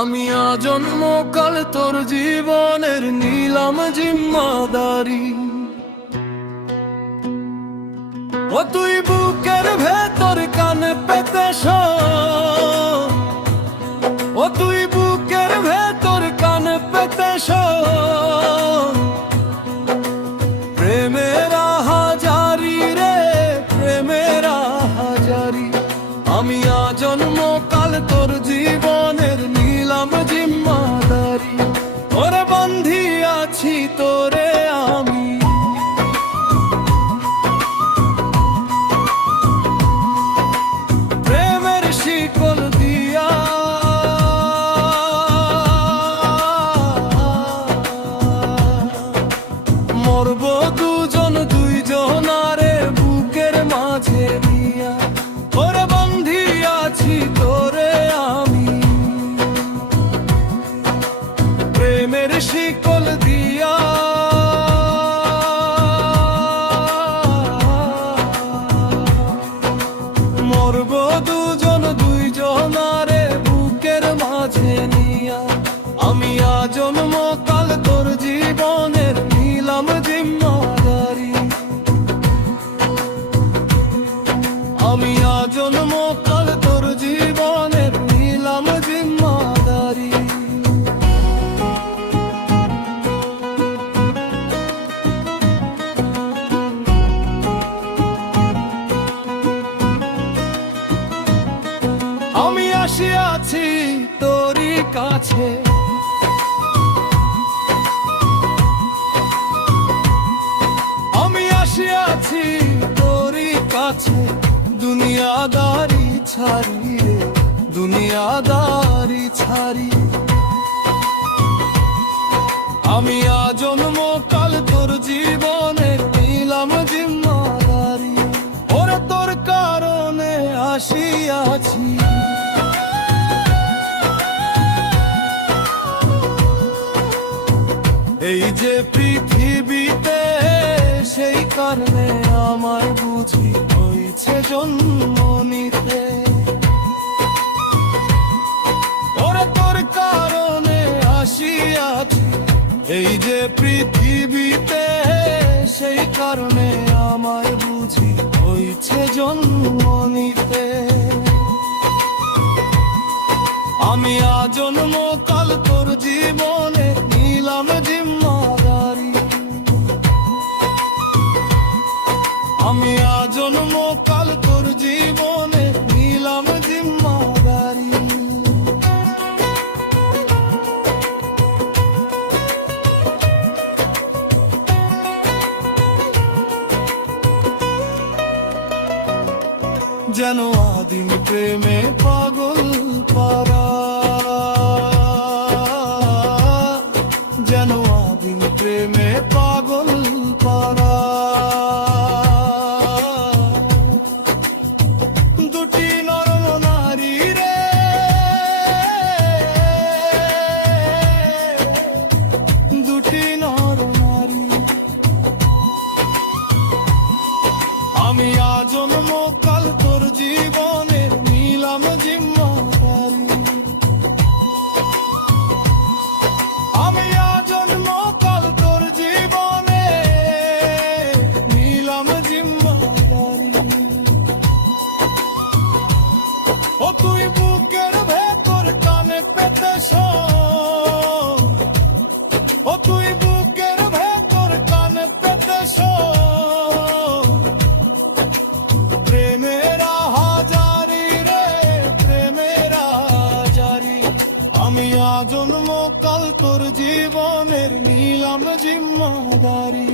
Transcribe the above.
আমি আজন্ম কাল তোর জীবনের নিলাম জিম্মাদারি। ও তুই বুকের ভেতর কান পেতে শোন, ও তুই বুকের ভেতর কান পেতে শোন। প্রেমের হাজারি রে, প্রেমের হাজারি। আমি আজন্ম কাল তোর জীবনের নিলাম জিম্মাদারি। ওরে বন্ধি আছি তোরে আমি, প্রেমের শিকল দিয়া। মরব দুজন দুইজনারে বুকের মাঝে নিয়া। ওরে বন্ধি আছি তোরে আমি, প্রেমের শিকল দিয়া। মরব দুজন দুইজনারে বুকের মাঝে নিয়া। আমি আজন্ম কাল তোর জীবনের নিলাম জিম্মাদারি। আমি আজন্ম কাল তোর জীবনের নিলাম জিম্মাদারি। আমি আসিয়াছি তোরই কাছে, আমি আসিয়াছি তোরই কাছে। দুনিয়াদারি ছাড়ি রে, দুনিয়াদারি ছাড়ি। আমি আজন্ম কাল তোর জীবনের নিলাম জিম্মাদারি। ওরে তোর কারণে আসিয়াছি, এই যে পৃথিবীতে, সেই কারণে আমার বুঝি হয়েছে জন্ম নিতে। ওরে তোর কারণে আসিয়াছি, এই যে পৃথিবীতে, সেই কারণে আমার বুঝি হয়েছে জন্ম নিতে। আমি আজন্ম কাল তোর জীবনে নিলাম জিম্মাদারি। আমি আজন্ম কাল তোর জীবনে নিলাম জিম্মাদারি। যেন আদিম প্রেমে পাগল পারা, যেন আদিম প্রেমে পাগল পারা। দুটি নরম নারী রে, দুটি নরম নারী। আমি আজন্ম কাল তোর জীবনের নিলাম জিম্মাদারি। আমি আজন্ম কাল তোর জীবনে নিলাম জিম্মাদারি। ও তুই বুকের ভেতর কানে পেতে শোন, ও তুই বুকের ভেতর কানে পেতে শোন। প্রেমের হাজারি রে, প্রেমের হাজারি। আমি আজন্ম কাল তোর জীবনের নিলাম জিম্মাদারি।